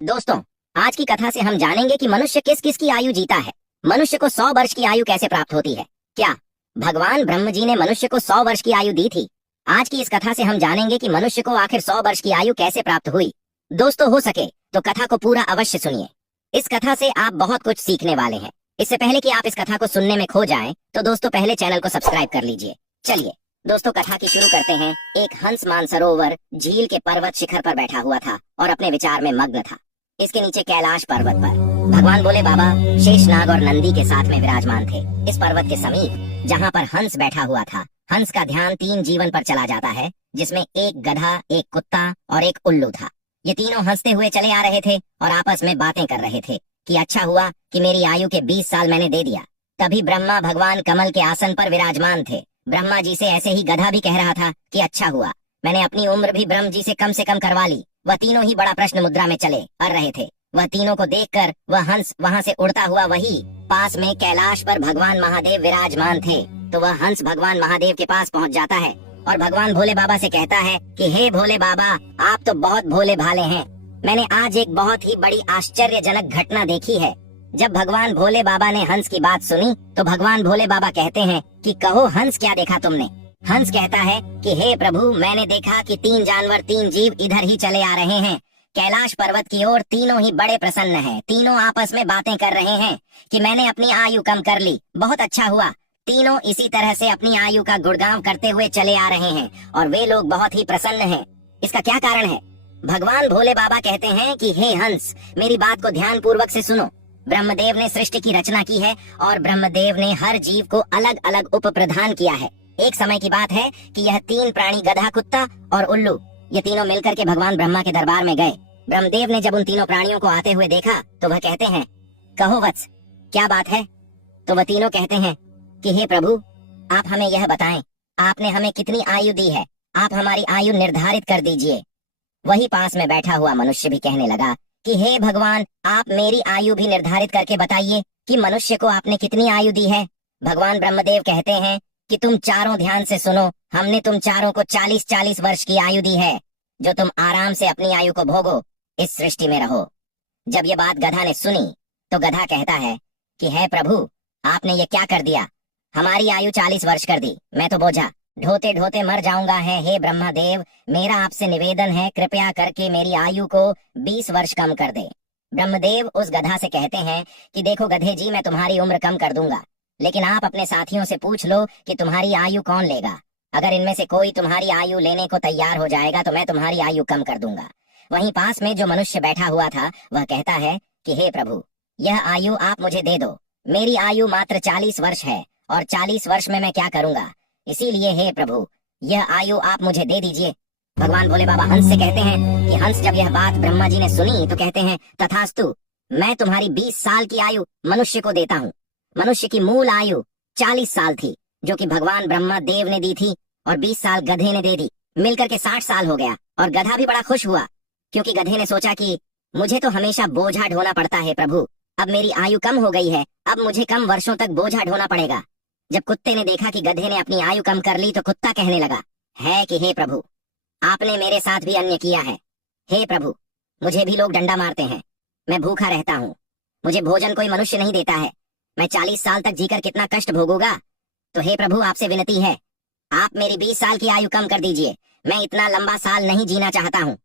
दोस्तों, आज की कथा से हम जानेंगे कि मनुष्य किस किस की आयु जीता है। मनुष्य को 100 वर्ष की आयु कैसे प्राप्त होती है। क्या भगवान ब्रह्म जी ने मनुष्य को 100 वर्ष की आयु दी थी? आज की इस कथा से हम जानेंगे कि मनुष्य को आखिर 100 वर्ष की आयु कैसे प्राप्त हुई। दोस्तों, हो सके तो कथा को पूरा अवश्य सुनिए। इस कथा से आप बहुत कुछ सीखने वाले हैं। इससे पहले कि आप इस कथा को सुनने में खो जाएं, तो दोस्तों पहले चैनल को सब्सक्राइब कर लीजिए। चलिए दोस्तों, कथा की शुरू करते हैं। एक हंस मानसरोवर झील के पर्वत शिखर पर बैठा हुआ था और अपने विचार में मग्न था। इसके नीचे कैलाश पर्वत पर भगवान भोले बाबा शेषनाग और नंदी के साथ में विराजमान थे। इस पर्वत के समीप जहाँ पर हंस बैठा हुआ था, हंस का ध्यान 3 जीवन पर चला जाता है, जिसमें एक गधा, एक कुत्ता और एक उल्लू था। ये तीनों हंसते हुए चले आ रहे थे और आपस में बातें कर रहे थे कि अच्छा हुआ कि मेरी आयु के 20 साल मैंने दे दिया। तभी ब्रह्मा भगवान कमल के आसन पर विराजमान थे। ब्रह्मा जी से ऐसे ही गधा भी कह रहा था कि अच्छा हुआ मैंने अपनी उम्र भी ब्रह्म जी से कम करवा ली। वह तीनों ही बड़ा प्रश्न मुद्रा में चले आ रहे थे। वह तीनों को देखकर वह हंस वहां से उड़ता हुआ वही पास में कैलाश पर भगवान महादेव विराजमान थे। तो वह हंस भगवान महादेव के पास पहुंच जाता है और भगवान भोले बाबा से कहता है कि हे भोले बाबा, आप तो बहुत भोले भाले हैं। मैंने आज एक बहुत ही बड़ी आश्चर्यजनक घटना देखी है। जब भगवान भोले बाबा ने हंस की बात सुनी तो भगवान भोले बाबा कहते हैं कि कहो हंस, क्या देखा तुमने? हंस कहता है कि हे प्रभु, मैंने देखा कि 3 जानवर 3 जीव इधर ही चले आ रहे हैं कैलाश पर्वत की ओर। तीनों ही बड़े प्रसन्न हैं। तीनों आपस में बातें कर रहे हैं कि मैंने अपनी आयु कम कर ली, बहुत अच्छा हुआ। तीनों इसी तरह से अपनी आयु का गुणगान करते हुए चले आ रहे हैं और वे लोग बहुत ही प्रसन्न हैं। इसका क्या कारण है? भगवान भोले बाबा कहते हैं कि हे हंस, मेरी बात को ध्यान पूर्वक से सुनो। ब्रह्मदेव ने सृष्टि की रचना की है और ब्रह्मदेव ने हर जीव को अलग अलग उप प्रदान किया है। एक समय की बात है कि यह 3 प्राणी, गधा, कुत्ता और उल्लू, ये तीनों मिलकर के भगवान ब्रह्मा के दरबार में गए। ब्रह्मदेव ने जब उन तीनों प्राणियों को आते हुए देखा तो वह कहते हैं, कहो वत्स, क्या बात है? तो वह तीनों कहते हैं कि हे प्रभु, आप हमें यह बताएं, आपने हमें कितनी आयु दी है, आप हमारी आयु निर्धारित कर दीजिए। वही पास में बैठा हुआ मनुष्य भी कहने लगा कि हे भगवान, आप मेरी आयु भी निर्धारित करके बताइए कि मनुष्य को आपने कितनी आयु दी है। भगवान ब्रह्मदेव कहते हैं कि तुम चारों ध्यान से सुनो, हमने तुम चारों को 40-40 वर्ष की आयु दी है, जो तुम आराम से अपनी आयु को भोगो, इस सृष्टि में रहो। जब ये बात गधा ने सुनी तो गधा कहता है कि हे प्रभु, आपने ये क्या कर दिया? हमारी आयु 40 वर्ष कर दी, मैं तो बोझा ढोते ढोते मर जाऊंगा है। हे ब्रह्मदेव, मेरा आपसे निवेदन है, कृपया करके मेरी आयु को 20 वर्ष कम कर दे। ब्रह्मदेव उस गधा से कहते हैं कि देखो गधे जी, मैं तुम्हारी उम्र कम कर दूंगा, लेकिन आप अपने साथियों से पूछ लो कि तुम्हारी आयु कौन लेगा। अगर इनमें से कोई तुम्हारी आयु लेने को तैयार हो जाएगा तो मैं तुम्हारी आयु कम कर दूंगा। वहीं पास में जो मनुष्य बैठा हुआ था वह कहता है कि हे प्रभु, यह आयु आप मुझे दे दो। मेरी आयु मात्र 40 वर्ष है और 40 वर्ष में मैं क्या करूंगा, इसीलिए हे प्रभु, यह आयु आप मुझे दे दीजिए। भगवान भोले बाबा हंस से कहते हैं कि हंस, जब यह बात ब्रह्मा जी ने सुनी तो कहते हैं तथास्तु, मैं तुम्हारी 20 साल की आयु मनुष्य को देता हूँ। मनुष्य की मूल आयु 40 साल थी, जो कि भगवान ब्रह्मा देव ने दी थी, और 20 साल गधे ने दे दी। मिलकर के 60 साल हो गया और गधा भी बड़ा खुश हुआ, क्योंकि गधे ने सोचा कि मुझे तो हमेशा बोझा ढोना पड़ता है प्रभु, अब मेरी आयु कम हो गई है, अब मुझे कम वर्षों तक बोझा ढोना पड़ेगा। जब कुत्ते ने देखा कि गधे ने अपनी आयु कम कर ली तो कुत्ता कहने लगा है कि हे प्रभु, आपने मेरे साथ भी अन्य किया है। हे प्रभु, मुझे भी लोग डंडा मारते हैं, मैं भूखा रहता हूँ, मुझे भोजन कोई मनुष्य नहीं देता है, मैं 40 साल तक जीकर कितना कष्ट भोगूंगा। तो हे प्रभु, आपसे विनती है, आप मेरी 20 साल की आयु कम कर दीजिए, मैं इतना लंबा साल नहीं जीना चाहता हूँ।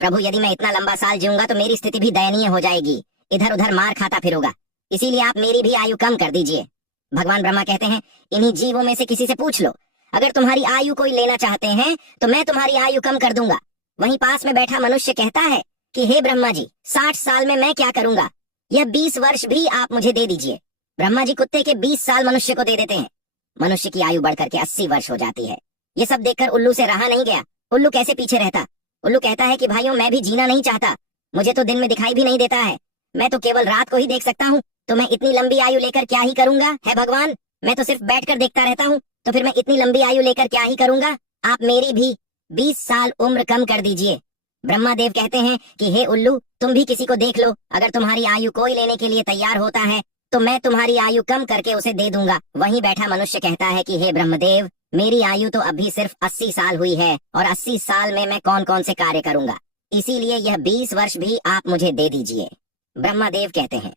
प्रभु, यदि मैं इतना लंबा साल जीऊंगा तो मेरी स्थिति भी दयनीय हो जाएगी, इधर उधर मार खाता फिरूंगा, इसीलिए आप मेरी भी आयु कम कर दीजिए। भगवान ब्रह्मा कहते हैं, इन्हीं जीवों में से किसी से पूछ लो, अगर तुम्हारी आयु कोई लेना चाहते हैं तो मैं तुम्हारी आयु कम कर दूंगा। वहीं पास में बैठा मनुष्य कहता है कि हे ब्रह्मा जी, 60 साल में मैं क्या करूंगा, यह 20 वर्ष भी आप मुझे दे दीजिए। ब्रह्मा जी कुत्ते के 20 साल मनुष्य को दे देते हैं। मनुष्य की आयु बढ़कर के 80 वर्ष हो जाती है। ये सब देखकर उल्लू से रहा नहीं गया। उल्लू कैसे पीछे रहता? उल्लू कहता है कि भाइयों, मैं भी जीना नहीं चाहता, मुझे तो दिन में दिखाई भी नहीं देता है, मैं तो केवल रात को ही देख सकता हूँ, तो मैं इतनी लंबी आयु लेकर क्या ही करूंगा है भगवान, मैं तो सिर्फ बैठकर देखता रहता हूँ, तो फिर मैं इतनी लंबी आयु लेकर क्या ही करूंगा, आप मेरी भी 20 साल उम्र कम कर दीजिए। ब्रह्मादेव कहते हैं कि हे उल्लू, तुम भी किसी को देख लो, अगर तुम्हारी आयु कोई लेने के लिए तैयार होता है तो मैं तुम्हारी आयु कम करके उसे दे दूंगा। वहीं बैठा मनुष्य कहता है कि हे ब्रह्मदेव, मेरी आयु तो अभी सिर्फ 80 साल हुई है और 80 साल में मैं कौन कौन से कार्य करूंगा, इसीलिए यह 20 वर्ष भी आप मुझे दे दीजिए। ब्रह्मादेव कहते हैं,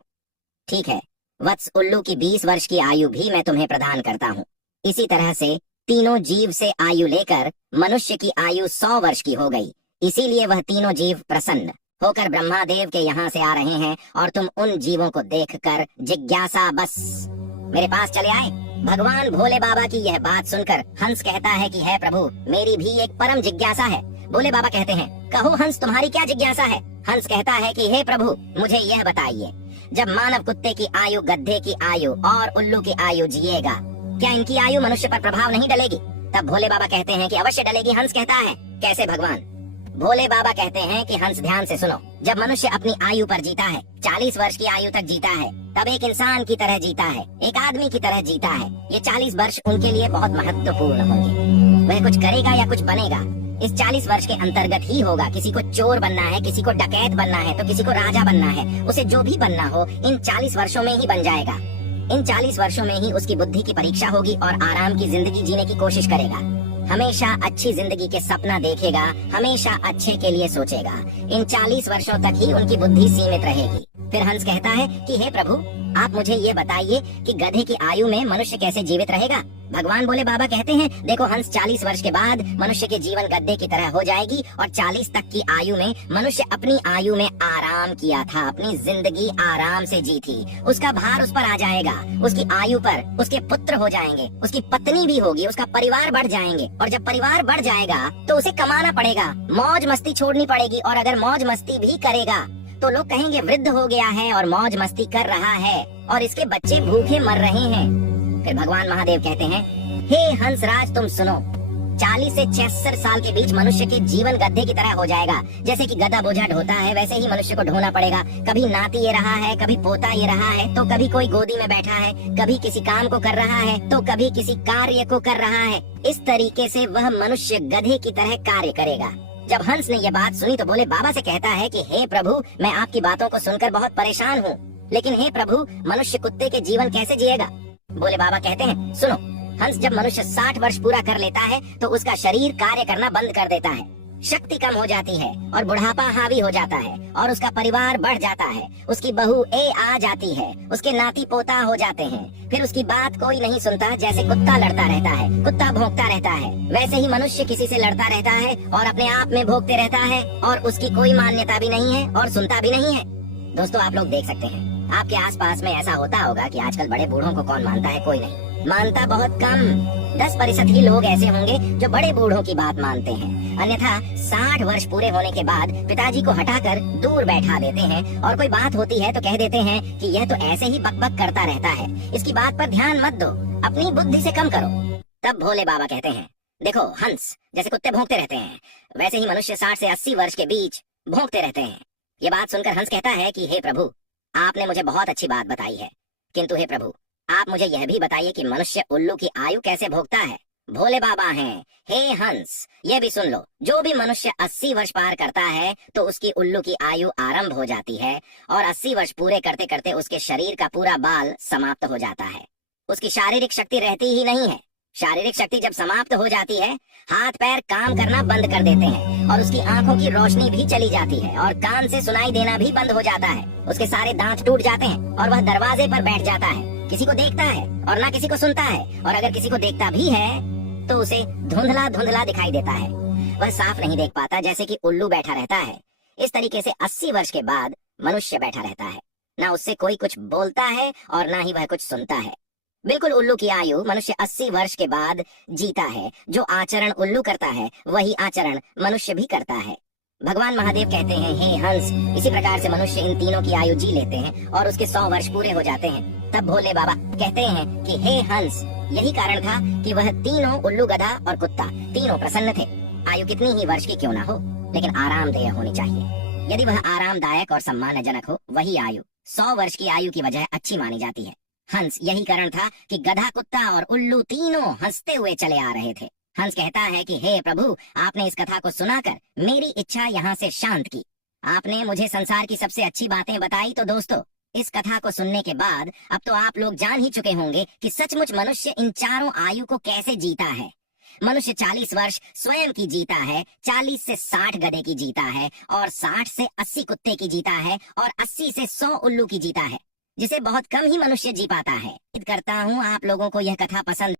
ठीक है वत्स, उल्लू की 20 वर्ष की आयु भी मैं तुम्हें प्रदान करता हूँ। इसी तरह से तीनों जीव से आयु लेकर मनुष्य की आयु 100 वर्ष की हो गई। इसीलिए वह तीनों जीव प्रसन्न होकर ब्रह्मादेव के यहाँ से आ रहे हैं और तुम उन जीवों को देखकर जिज्ञासा बस मेरे पास चले आए। भगवान भोले बाबा की यह बात सुनकर हंस कहता है कि है प्रभु, मेरी भी एक परम जिज्ञासा है। भोले बाबा कहते हैं, कहो हंस, तुम्हारी क्या जिज्ञासा है? हंस कहता है कि हे प्रभु, मुझे यह बताइए, जब मानव कुत्ते की आयु, गधे की आयु और उल्लू की आयु जिएगा, क्या इनकी आयु मनुष्य पर प्रभाव नहीं डलेगी? तब भोले बाबा कहते हैं कि अवश्य डलेगी। हंस कहता है, कैसे भगवान? भोले बाबा कहते हैं कि हंस ध्यान से सुनो, जब मनुष्य अपनी आयु पर जीता है, 40 वर्ष की आयु तक जीता है, तब एक इंसान की तरह जीता है, एक आदमी की तरह जीता है। ये 40 वर्ष उनके लिए बहुत महत्वपूर्ण होंगे। वह कुछ करेगा या कुछ बनेगा, इस 40 वर्ष के अंतर्गत ही होगा। किसी को चोर बनना है, किसी को डकैत बनना है, तो किसी को राजा बनना है। उसे जो भी बनना हो इन 40 वर्षों में ही बन जाएगा। इन 40 वर्षों में ही उसकी बुद्धि की परीक्षा होगी और आराम की जिंदगी जीने की कोशिश करेगा। हमेशा अच्छी जिंदगी के सपना देखेगा, हमेशा अच्छे के लिए सोचेगा। इन 40 वर्षों तक ही उनकी बुद्धि सीमित रहेगी। फिर हंस कहता है कि हे प्रभु, आप मुझे ये बताइए कि गधे की आयु में मनुष्य कैसे जीवित रहेगा? भगवान भोले बाबा कहते हैं, देखो हंस, 40 वर्ष के बाद मनुष्य की जीवन गधे की तरह हो जाएगी और 40 तक की आयु में मनुष्य अपनी आयु में आराम किया था, अपनी जिंदगी आराम से जी थी। उसका भार उस पर आ जाएगा, उसकी आयु पर उसके पुत्र हो जाएंगे, उसकी पत्नी भी होगी, उसका परिवार बढ़ जाएंगे। और जब परिवार बढ़ जाएगा तो उसे कमाना पड़ेगा, मौज मस्ती छोड़नी पड़ेगी। और अगर मौज मस्ती भी करेगा तो लोग कहेंगे वृद्ध हो गया है और मौज मस्ती कर रहा है और इसके बच्चे भूखे मर रहे हैं। फिर भगवान महादेव कहते हैं, हे हंसराज, तुम सुनो, 40 से 66 साल के बीच मनुष्य के जीवन गधे की तरह हो जाएगा। जैसे कि गधा बोझा ढोता है, वैसे ही मनुष्य को ढोना पड़ेगा। कभी नाती ये रहा है, कभी पोता ये रहा है, तो कभी कोई गोदी में बैठा है, कभी किसी काम को कर रहा है, तो कभी किसी कार्य को कर रहा है। इस तरीके से वह मनुष्य गधे की तरह कार्य करेगा। जब हंस ने यह बात सुनी तो भोले बाबा से कहता है कि हे प्रभु, मैं आपकी बातों को सुनकर बहुत परेशान हूँ, लेकिन हे प्रभु, मनुष्य कुत्ते के जीवन कैसे जिएगा? भोले बाबा कहते हैं, सुनो हंस, जब मनुष्य 60 वर्ष पूरा कर लेता है तो उसका शरीर कार्य करना बंद कर देता है, शक्ति कम हो जाती है और बुढ़ापा हावी हो जाता है और उसका परिवार बढ़ जाता है, उसकी बहू आ जाती है, उसके नाती पोता हो जाते हैं। फिर उसकी बात कोई नहीं सुनता। जैसे कुत्ता लड़ता रहता है, कुत्ता भौंकता रहता है, वैसे ही मनुष्य किसी से लड़ता रहता है और अपने आप में भौंकते रहता है और उसकी कोई मान्यता भी नहीं है और सुनता भी नहीं है। दोस्तों, आप लोग देख सकते हैं, आपके आसपास में ऐसा होता होगा कि आजकल बड़े बूढ़ों को कौन मानता है? कोई नहीं मानता, बहुत कम, 10% ही लोग ऐसे होंगे जो बड़े बूढ़ों की बात मानते हैं। अन्यथा 60 वर्ष पूरे होने के बाद पिताजी को हटाकर दूर बैठा देते हैं और कोई बात होती है तो कह देते हैं कि यह तो ऐसे ही बकबक करता रहता है, इसकी बात पर ध्यान मत दो, अपनी बुद्धि से कम करो। तब भोले बाबा कहते हैं, देखो हंस, जैसे कुत्ते भौंकते रहते हैं, वैसे ही मनुष्य 60 से 80 वर्ष के बीच भौंकते रहते हैं। ये बात सुनकर हंस कहता है कि हे प्रभु, आपने मुझे बहुत अच्छी बात बताई है, किंतु हे प्रभु, आप मुझे यह भी बताइए कि मनुष्य उल्लू की आयु कैसे भोगता है? भोले बाबा हैं, हे हंस, ये भी सुन लो, जो भी मनुष्य 80 वर्ष पार करता है तो उसकी उल्लू की आयु आरंभ हो जाती है और 80 वर्ष पूरे करते करते उसके शरीर का पूरा बाल समाप्त हो जाता है। उसकी शारीरिक शक्ति रहती ही नहीं है। शारीरिक शक्ति जब समाप्त हो जाती है, हाथ पैर काम करना बंद कर देते हैं और उसकी आंखों की रोशनी भी चली जाती है और कान से सुनाई देना भी बंद हो जाता है। उसके सारे दांत टूट जाते हैं और वह दरवाजे पर बैठ जाता है, किसी को देखता है और ना किसी को सुनता है, और अगर किसी को देखता भी है तो उसे धुंधला धुंधला दिखाई देता है, वह साफ नहीं देख पाता, जैसे कि उल्लू बैठा रहता है। इस तरीके से 80 वर्ष के बाद मनुष्य बैठा रहता है, ना उससे कोई कुछ बोलता है और ना ही वह कुछ सुनता है। बिल्कुल उल्लू की आयु मनुष्य 80 वर्ष के बाद जीता है। जो आचरण उल्लू करता है वही आचरण मनुष्य भी करता है। भगवान महादेव कहते हैं, हे हंस, इसी प्रकार से मनुष्य इन तीनों की आयु जी लेते हैं और उसके 100 वर्ष पूरे हो जाते हैं। तब भोले बाबा कहते हैं कि हे हंस, यही कारण था कि वह तीनों, उल्लू, गधा और कुत्ता, तीनों प्रसन्न थे। आयु कितनी ही वर्ष की क्यों ना हो, लेकिन आरामदेह होनी चाहिए। यदि वह आरामदायक और सम्मानजनक हो, वही आयु 100 वर्ष की आयु की बजाय अच्छी मानी जाती है। हंस, यही कारण था कि गधा, कुत्ता और उल्लू तीनों हंसते हुए चले आ रहे थे। हंस कहता है कि हे प्रभु, आपने इस कथा को सुनाकर मेरी इच्छा यहाँ से शांत की। आपने मुझे संसार की सबसे अच्छी बातें बताई। तो दोस्तों, इस कथा को सुनने के बाद अब तो आप लोग जान ही चुके होंगे कि सचमुच मनुष्य इन चारों आयु को कैसे जीता है। मनुष्य 40 वर्ष स्वयं की जीता है, 40 से 60 गधे की जीता है, और 60 से 80 कुत्ते की जीता है, और 80 से 100 उल्लू की जीता है, जिसे बहुत कम ही मनुष्य जी पाता है। उम्मीद करता हूँ आप लोगों को यह कथा पसंद